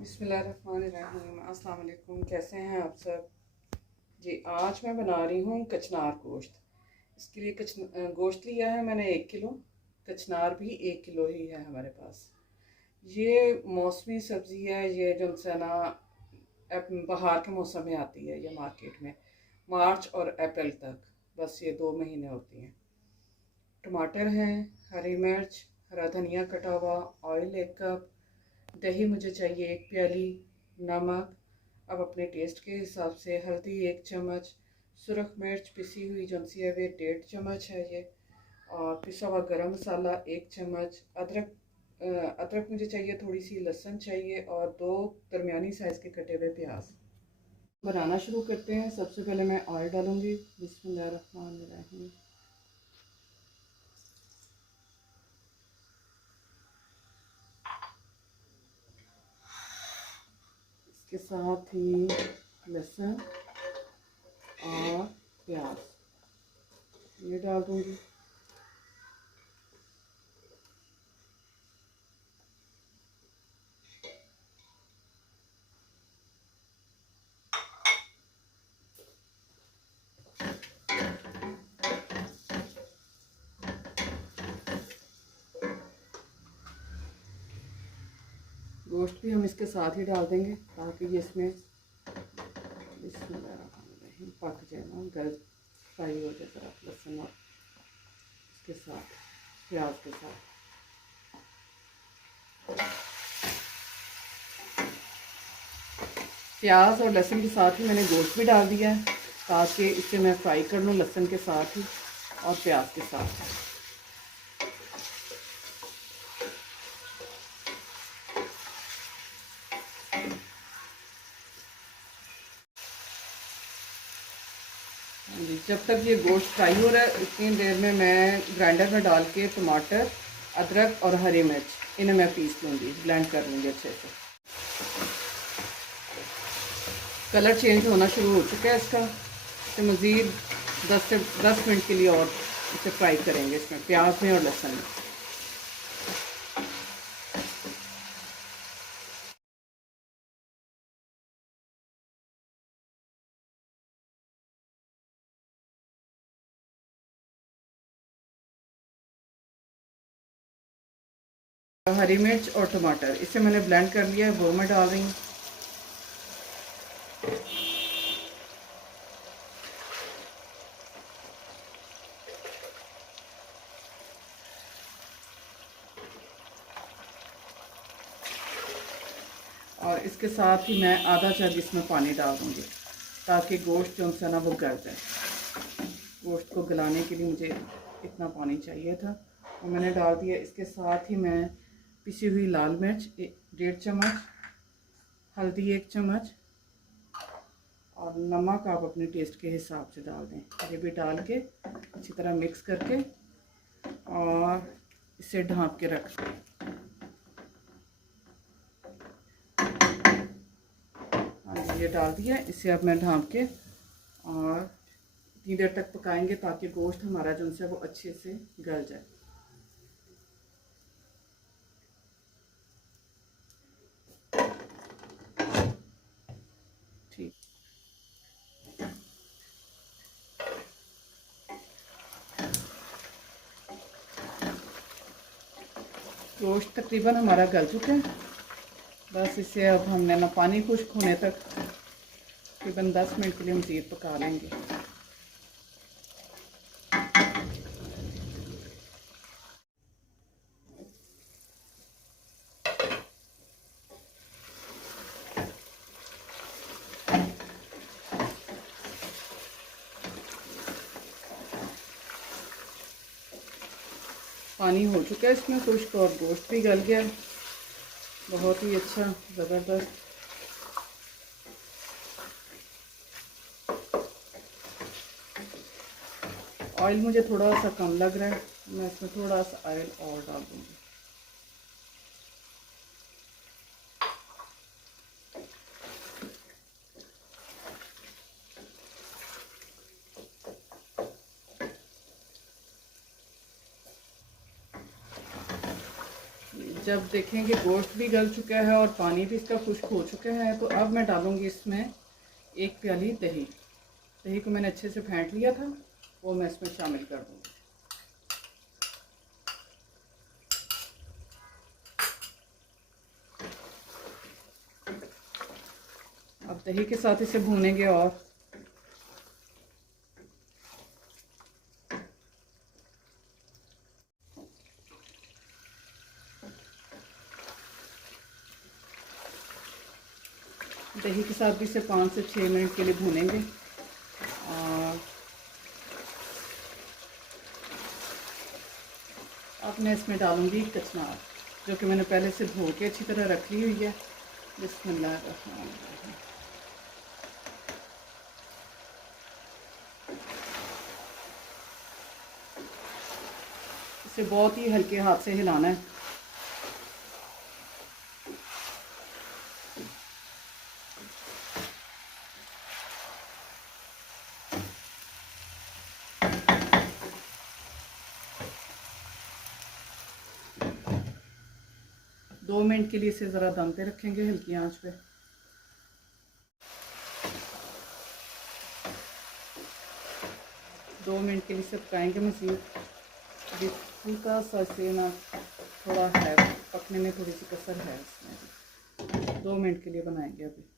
बिस्मिल्लाहिर्रहमानिर्रहीम। अस्सलाम वालेकुम। कैसे हैं आप सब जी। आज मैं बना रही हूँ कचनार गोश्त। इसके लिए गोश्त लिया है मैंने 1 किलो। कचनार भी 1 किलो ही है हमारे पास। ये मौसमी सब्ज़ी है, ये जो है ना बाहर के मौसम में आती है ये मार्केट में, मार्च और अप्रैल तक, बस ये 2 महीने होती हैं। टमाटर हैं, हरी मिर्च, हरा धनिया कटा हुआ, ऑयल 1 कप, दही मुझे चाहिए 1 प्याली, नमक अब अपने टेस्ट के हिसाब से, हल्दी 1 चम्मच, सुरख मिर्च पिसी हुई जो सी है वे 1.5 चम्मच है ये, और पिसा हुआ गरम मसाला 1 चम्मच, अदरक मुझे चाहिए थोड़ी सी, लहसुन चाहिए, और 2 दरमियानी साइज़ के कटे हुए प्याज। बनाना शुरू करते हैं। सबसे पहले मैं ऑयल डालूँगी। बिस्मिल्लाहिर्रहमानिर्रहीम। इसके साथ ही लहसुन और प्याज ये डाल दूँगी। गोश्त भी हम इसके साथ ही डाल देंगे ताकि ये इसमें बिस्मिल्लाहिर्रहमानिर्रहीम पक जाए ना, गल फ्राई हो जाए ज़रा लहसुन और इसके साथ प्याज के साथ। प्याज और लहसुन के साथ ही मैंने गोश्त भी डाल दिया है ताकि इसे मैं फ्राई कर लूँ लहसुन के साथ ही और प्याज के साथ। जब तक ये गोश्त फ्राई हो रहा है उतनी देर में मैं ग्राइंडर में डाल के टमाटर, अदरक और हरी मिर्च इन्हें मैं पीस लूँगी, ब्लेंड कर लूँगी अच्छे से। कलर चेंज होना शुरू हो चुका है इसका। इसे मज़ीद 10 मिनट के लिए और इसे फ्राई करेंगे इसमें प्याज में और लहसुन में। हरी मिर्च और टमाटर इसे मैंने ब्लेंड कर लिया है, वो मैं डाल रही हूँ। और इसके साथ ही मैं आधा चम्मच इसमें पानी डाल दूँगी ताकि गोश्त जो है ना वो गल जाए। गोश्त को गलाने के लिए मुझे इतना पानी चाहिए था और मैंने डाल दिया। इसके साथ ही मैं पिसी हुई लाल मिर्च 1.5 चम्मच, हल्दी 1 चम्मच और नमक आप अपने टेस्ट के हिसाब से डाल दें। ये भी डाल के अच्छी तरह मिक्स करके और इसे ढाँप के रख दें। ये डाल दिया, इसे अब मैं ढाँप के और इतनी देर तक पकाएंगे ताकि गोश्त हमारा जो है वो अच्छे से गल जाए। ठीक, गोश्त तकरीबन हमारा गल चुका है। बस इसे अब हमने ना पानी खुश्क होने तक तकरीबन 10 मिनट के लिए मज़ीद पका लेंगे। पानी हो चुका है इसमें खुश्क और गोश्त भी गल गया, बहुत ही अच्छा ज़बरदस्त। ऑयल मुझे थोड़ा सा कम लग रहा है, मैं इसमें थोड़ा सा ऑयल और डाल दूँगी। जब देखें कि गोश्त भी गल चुका है और पानी भी इसका खुश्क हो चुका है, तो अब मैं डालूँगी इसमें 1 प्याली दही। दही को मैंने अच्छे से फेंट लिया था, वो मैं इसमें शामिल कर दूँगी। अब दही के साथ इसे भूनेंगे और दही के साथ भी इसे 5 से 6 मिनट के लिए भूनेंगे। और अब मैं इसमें डालूँगी कचनार, जो कि मैंने पहले से धो के अच्छी तरह रख ली हुई है। बिस्मिल्लाह रहमान रहीम। इसे बहुत ही हल्के हाथ से हिलाना है। दो मिनट के लिए इसे ज़रा दम पे रखेंगे हल्की आंच पे। दो मिनट के लिए इसे पकाएंगे मज़ीद। अभी हल्का सा इसे ना थोड़ा है, पकने में थोड़ी सी कसर है इसमें। 2 मिनट के लिए बनाएंगे अभी।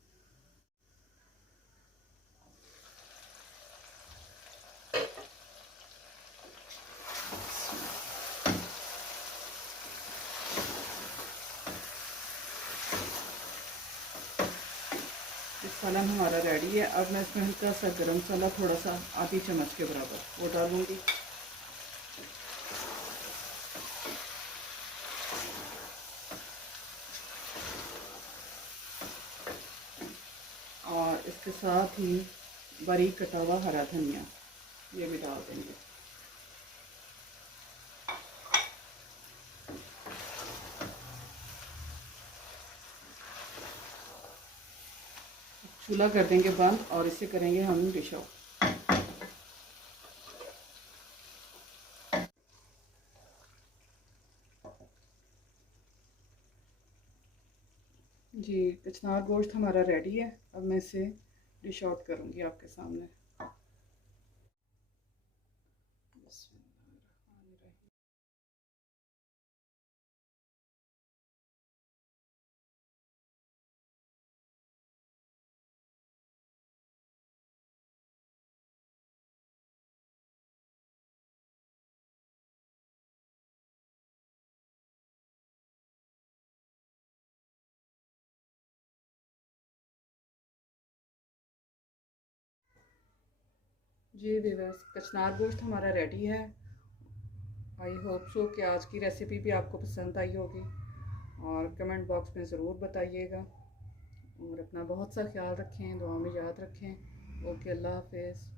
सालन हमारा रेडी है। अब मैं इसमें हल्का सा गरम मसाला, थोड़ा सा आधी चम्मच के बराबर वो डालूँगी। और इसके साथ ही बारीक कटा हुआ हरा धनिया ये भी डाल देंगे। चूल्हा कर देंगे बंद और इसे करेंगे हम डिश आउट। जी, कचनार गोश्त हमारा रेडी है। अब मैं इसे डिश आउट करूँगी आपके सामने। जी व्यूअर्स, कचनार गोश्त हमारा रेडी है। आई होप सो कि आज की रेसिपी भी आपको पसंद आई होगी, और कमेंट बॉक्स में ज़रूर बताइएगा। और अपना बहुत सा ख्याल रखें, दुआ में याद रखें। ओके, अल्लाह हाफिज़।